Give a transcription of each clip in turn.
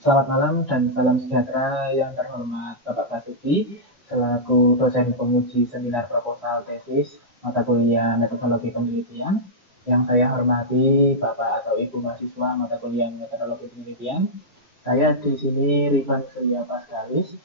Selamat malam dan salam sejahtera yang terhormat Bapak Basuki, selaku dosen penguji seminar proposal tesis mata kuliah metodologi penelitian. Yang saya hormati Bapak atau Ibu mahasiswa mata kuliah metodologi penelitian. Saya di sini Rifan Surya Paskalis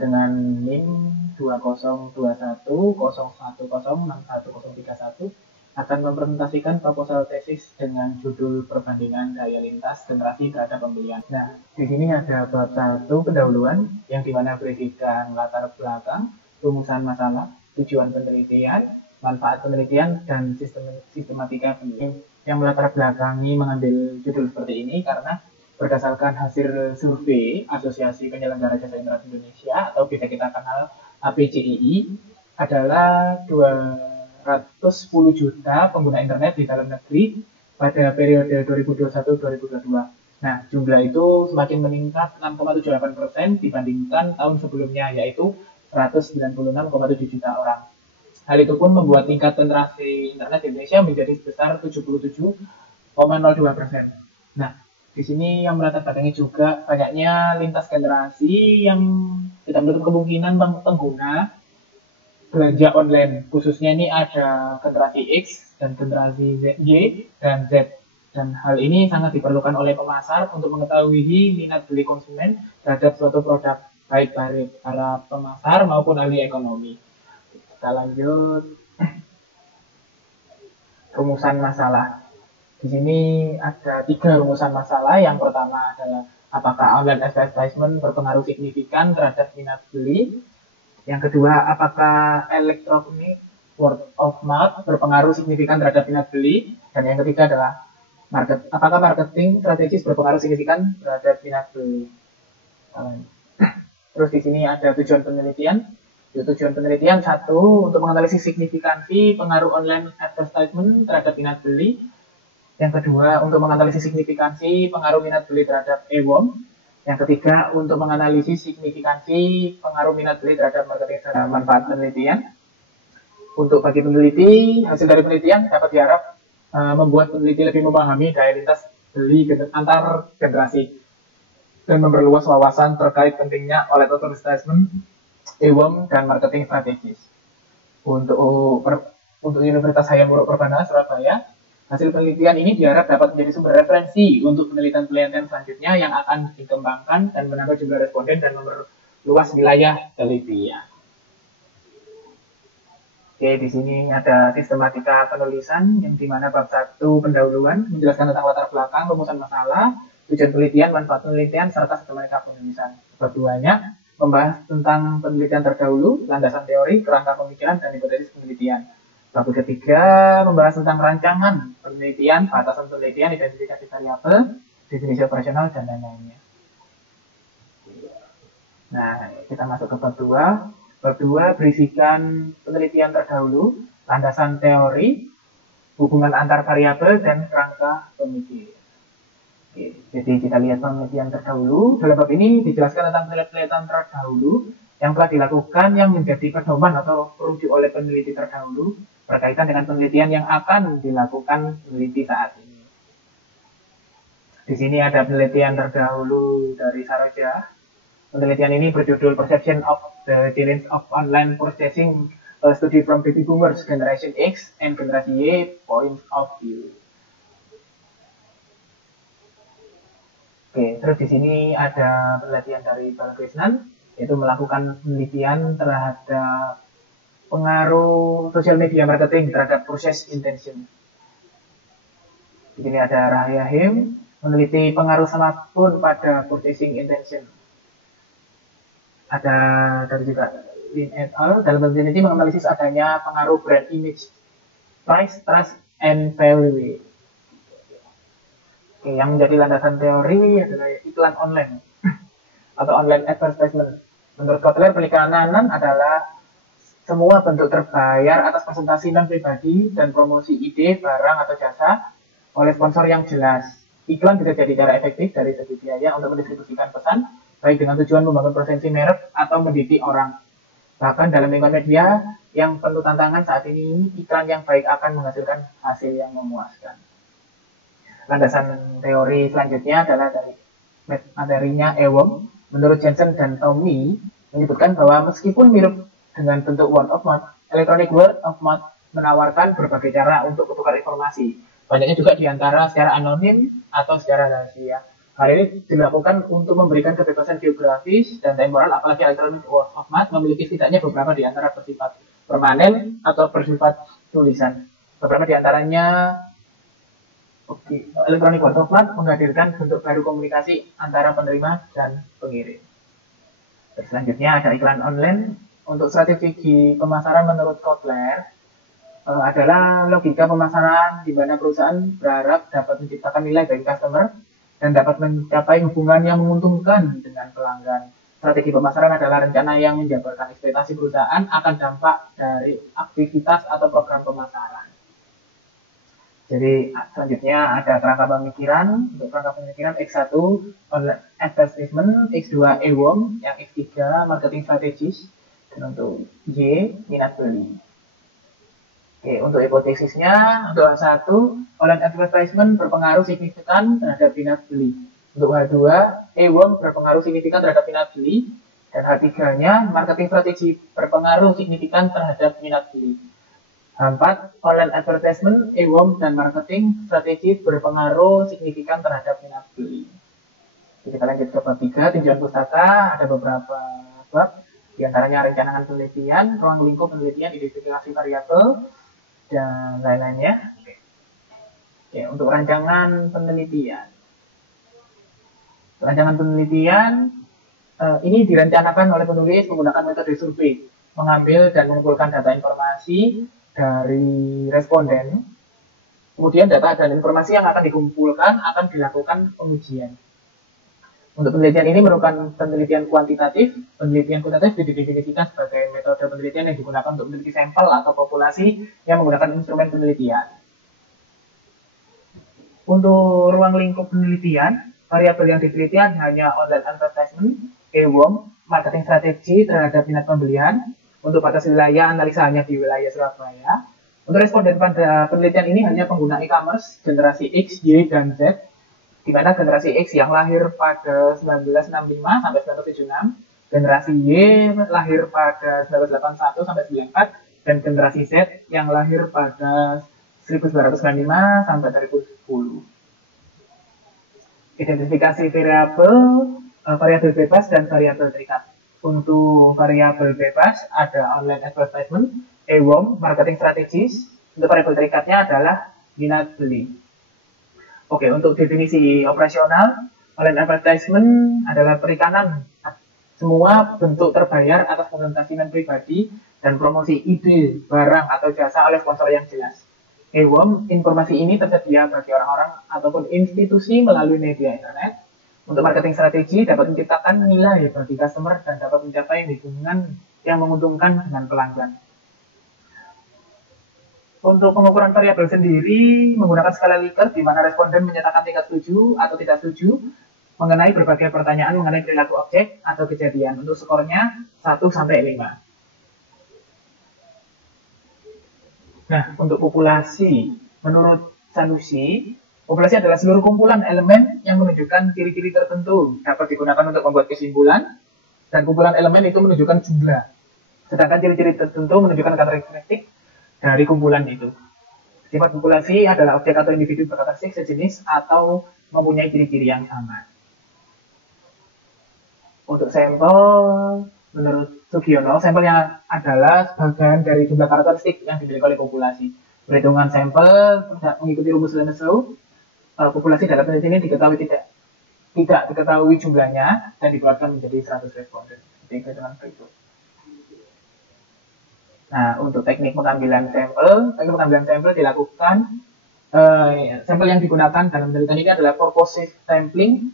dengan NIM 202101061031 akan mempresentasikan proposal tesis dengan judul perbandingan daya lintas generasi terhadap pembelian. Nah, di sini ada bab 1 pendahuluan yang dimana berisikan latar belakang, rumusan masalah, tujuan penelitian, manfaat penelitian, dan sistematika penelitian. Yang melatar belakangi mengambil judul seperti ini karena berdasarkan hasil survei Asosiasi Penyelenggara Jasa Internet Indonesia atau bisa kita kenal APJII adalah 210 juta pengguna internet di dalam negeri pada periode 2021-2022. Nah, jumlah itu semakin meningkat 6,78% dibandingkan tahun sebelumnya, yaitu 196,7 juta orang. Hal itu pun membuat tingkat penetrasi internet di Indonesia menjadi sebesar 77,02%. Nah, di sini yang melatar belakangi juga banyaknya lintas generasi yang tidak menutup kemungkinan pengguna belanja online. Khususnya ini ada generasi X dan generasi Y dan Z. Dan hal ini sangat diperlukan oleh pemasar untuk mengetahui minat beli konsumen terhadap suatu produk, baik dari para pemasar maupun ahli ekonomi. Kita lanjut. Rumusan masalah. Di sini ada 3 rumusan masalah. Yang pertama adalah apakah online advertisement berpengaruh signifikan terhadap minat beli. Yang kedua, apakah electronic word of mouth berpengaruh signifikan terhadap minat beli. Dan yang ketiga adalah apakah marketing strategis berpengaruh signifikan terhadap minat beli. Terus di sini ada tujuan penelitian. Tujuan penelitian 1, untuk menganalisis signifikansi pengaruh online advertisement terhadap minat beli. Yang kedua, untuk menganalisis signifikansi pengaruh minat beli terhadap e-worm. Yang ketiga, untuk menganalisis signifikansi pengaruh minat beli terhadap marketing dan manfaat penelitian. Untuk bagi peneliti, hasil dari penelitian dapat diharap membuat peneliti lebih memahami daya lintas beli antar generasi dan memperluas wawasan terkait pentingnya online advertisement, e-worm, dan marketing strategis. Untuk Universitas Hayam Wuruk Perbana, Surabaya, hasil penelitian ini diharap dapat menjadi sumber referensi untuk penelitian-penelitian selanjutnya yang akan dikembangkan dan menambah jumlah responden dan memperluas wilayah penelitian. Oke, di sini ada sistematika penulisan yang dimana bab 1 pendahuluan menjelaskan tentang latar belakang, rumusan masalah, tujuan penelitian, manfaat penelitian, serta sistematika penulisan. Bab 2-nya membahas tentang penelitian terdahulu, landasan teori, kerangka pemikiran, dan hipotesis penelitian. Bab ketiga membahas tentang rancangan penelitian, batasan penelitian, identifikasi variabel, definisi operasional, dan lain-lainnya. Nah, kita masuk ke bab 2. Bab 2 berisikan penelitian terdahulu, landasan teori, hubungan antar variabel, dan kerangka pemikiran. Oke, jadi kita lihat penelitian terdahulu. Dalam bab ini dijelaskan tentang penelitian terdahulu yang telah dilakukan yang menjadi pedoman atau rujuk oleh peneliti terdahulu berkaitan dengan penelitian yang akan dilakukan peneliti saat ini. Di sini ada penelitian terdahulu dari Saroja. Penelitian ini berjudul Perception of the Challenge of Online Purchasing, a Study from Baby Boomers, Generation X, and Generasi Y, Points of View. Oke, terus di sini ada penelitian dari Balakrishnan, yaitu melakukan penelitian terhadap pengaruh sosial media marketing terhadap proses intention. Di sini ada Rahayahim meneliti pengaruh smartphone pada purchasing intention. Ada dari juga Lin et al. Dalam penelitian ini menganalisis adanya pengaruh brand image, price, trust, and value. Oke, yang menjadi landasan teori adalah iklan online atau online advertisement. Menurut Kotler, perikanan adalah semua bentuk terbayar atas presentasi non-pribadi dan promosi ide, barang, atau jasa oleh sponsor yang jelas. Iklan bisa jadi cara efektif dari segi biaya untuk mendistribusikan pesan, baik dengan tujuan membangun presensi merek atau mendidik orang. Bahkan dalam lingkungan media yang penuh tantangan saat ini, iklan yang baik akan menghasilkan hasil yang memuaskan. Landasan teori selanjutnya adalah dari materinya EWOM, menurut Jensen dan Tommy, menyebutkan bahwa meskipun mirip dengan bentuk word of mouth, electronic word of mouth menawarkan berbagai cara untuk bertukar informasi. Banyaknya juga diantara secara anonim atau secara rahasia. Hal ini dilakukan untuk memberikan kebebasan geografis dan temporal, apalagi electronic word of mouth memiliki setidaknya beberapa di antara bersifat permanen atau bersifat tulisan. Beberapa di antaranya electronic word of mouth menghadirkan bentuk baru komunikasi antara penerima dan pengirim. Selanjutnya ada iklan online. Untuk strategi pemasaran menurut Kotler adalah logika pemasaran di mana perusahaan berharap dapat menciptakan nilai bagi customer dan dapat mencapai hubungan yang menguntungkan dengan pelanggan. Strategi pemasaran adalah rencana yang menjabarkan ekspektasi perusahaan akan dampak dari aktivitas atau program pemasaran. Jadi selanjutnya ada kerangka pemikiran. Untuk kerangka pemikiran X1 online advertisement, X2 EWOM, yang X3 marketing strategis, dan untuk Y minat beli. Oke, untuk hipotesisnya untuk H1 online advertisement berpengaruh signifikan terhadap minat beli. Untuk H2 EWOM berpengaruh signifikan terhadap minat beli, dan H3-nya marketing strategi berpengaruh signifikan terhadap minat beli. H4, online advertisement, EWOM, dan marketing strategi berpengaruh signifikan terhadap minat beli. Jadi kita lanjut ke bab 3, tinjauan pustaka. Ada beberapa bab, diantaranya rencanangan penelitian, ruang lingkup penelitian, identifikasi variabel, dan lain-lainnya. Oke, untuk rancangan penelitian. Rancangan penelitian ini direncanakan oleh penulis menggunakan metode survei, mengambil dan mengumpulkan data informasi dari responden, kemudian data dan informasi yang akan dikumpulkan akan dilakukan pengujian. Untuk penelitian ini merupakan penelitian kuantitatif. Penelitian kuantitatif didefinisikan sebagai metode penelitian yang digunakan untuk meneliti sampel atau populasi yang menggunakan instrumen penelitian. Untuk ruang lingkup penelitian, variabel yang diteliti hanya online advertisement, EWOM, marketing strategi terhadap minat pembelian. Untuk batas wilayah, analisa hanya di wilayah Surabaya. Untuk responden pada penelitian ini hanya pengguna e-commerce generasi X, Y, dan Z, di mana generasi X yang lahir pada 1965 sampai 1976, generasi Y lahir pada 1981 sampai 94, dan generasi Z yang lahir pada 1995 sampai 2010. Identifikasi variabel, variabel bebas dan variabel terikat. Untuk variabel bebas ada online advertisement, EWOM, marketing strategis. Untuk variabel terikatnya adalah minat beli. Oke, untuk definisi operasional, online advertisement adalah perikanan semua bentuk terbayar atas konsultasian pribadi dan promosi ide, barang, atau jasa oleh sponsor yang jelas. EWOM, informasi ini tersedia bagi orang-orang ataupun institusi melalui media internet. Untuk marketing strategi dapat menciptakan nilai bagi customer dan dapat mencapai hubungan yang menguntungkan dengan pelanggan. Untuk pengukuran variabel sendiri menggunakan skala Likert di mana responden menyatakan tingkat setuju atau tidak setuju mengenai berbagai pertanyaan mengenai perilaku objek atau kejadian. Untuk skornya 1 sampai 5. Nah, untuk populasi menurut Sanusi, populasi adalah seluruh kumpulan elemen yang menunjukkan ciri-ciri tertentu dapat digunakan untuk membuat kesimpulan, dan kumpulan elemen itu menunjukkan jumlah. Sedangkan ciri-ciri tertentu menunjukkan karakteristik dari kumpulan itu. Sifat populasi adalah objek atau individu berkarakteristik sejenis atau mempunyai ciri-ciri yang sama. Untuk sampel, menurut Sugiono, sampel yang adalah bagian dari jumlah karakteristik yang dimiliki oleh populasi. Perhitungan sampel mengikuti rumus Lemeseau. Populasi dalam penelitian ini diketahui tidak diketahui jumlahnya dan dibuatkan menjadi 100 responden. Seperti dengan berikut. Nah, untuk teknik pengambilan sampel dilakukan. Sampel yang digunakan dalam penelitian ini adalah purposive sampling.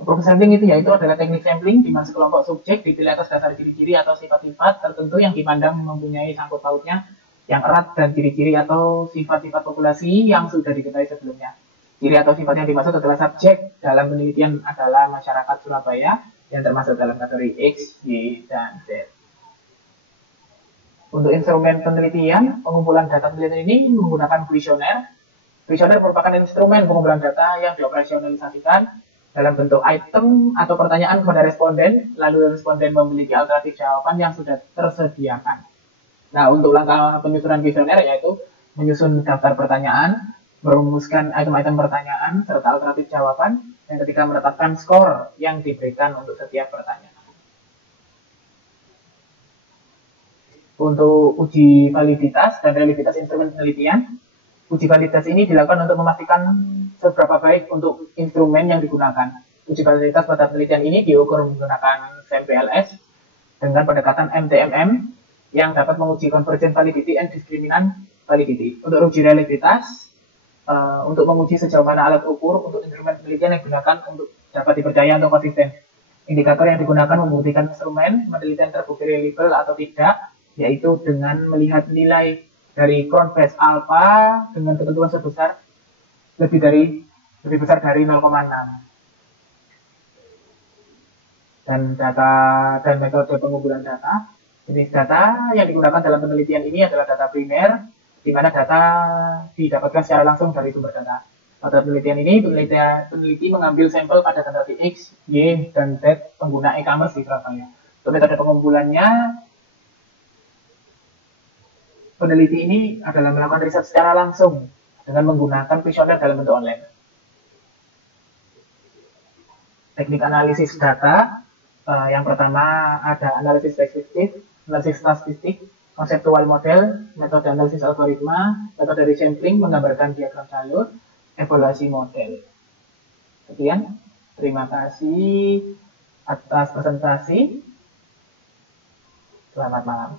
Purposive sampling itu yaitu adalah teknik sampling di mana sekelompok subjek dipilih atas dasar ciri-ciri atau sifat-sifat tertentu yang dipandang mempunyai sangkut pautnya yang erat dan ciri-ciri atau sifat-sifat populasi yang sudah diketahui sebelumnya. Ciri atau sifat yang dimaksud adalah subjek dalam penelitian adalah masyarakat Surabaya yang termasuk dalam kategori X, Y, dan Z. Untuk instrumen penelitian, pengumpulan data penelitian ini menggunakan kuesioner. Kuesioner merupakan instrumen pengumpulan data yang dioperasionalisasikan dalam bentuk item atau pertanyaan kepada responden, lalu responden memiliki alternatif jawaban yang sudah tersediakan. Nah, untuk langkah penyusunan kuesioner yaitu menyusun daftar pertanyaan, merumuskan item-item pertanyaan serta alternatif jawaban, dan ketika menetapkan skor yang diberikan untuk setiap pertanyaan. Untuk uji validitas dan reliabilitas instrumen penelitian, uji validitas ini dilakukan untuk memastikan seberapa baik untuk instrumen yang digunakan. Uji validitas pada penelitian ini diukur menggunakan SAMPLS dengan pendekatan MTMM yang dapat menguji convergent validity and discriminant validity. Untuk uji reliabilitas, untuk menguji sejauh mana alat ukur untuk instrumen penelitian yang digunakan untuk dapat dipercaya atau konsisten. Indikator yang digunakan membuktikan instrumen penelitian terbukti reliable atau tidak, yaitu dengan melihat nilai dari Cronbest alpha dengan ketentuan sebesar lebih besar dari 0,6. Dan data dan metode pengumpulan data. Jenis data yang digunakan dalam penelitian ini adalah data primer, di mana data didapatkan secara langsung dari sumber data. Pada penelitian ini, peneliti mengambil sampel pada generasi X, Y, dan Z pengguna e-commerce di Surabaya. Untuk metode pengumpulannya, peneliti ini adalah melakukan riset secara langsung dengan menggunakan kuesioner dalam bentuk online. Teknik analisis data, yang pertama ada analisis deskriptif, analisis statistik, konseptual model, metode analisis algoritma, metode resampling menggambarkan diagram jalur, evaluasi model. Sekian, terima kasih atas presentasi. Selamat malam.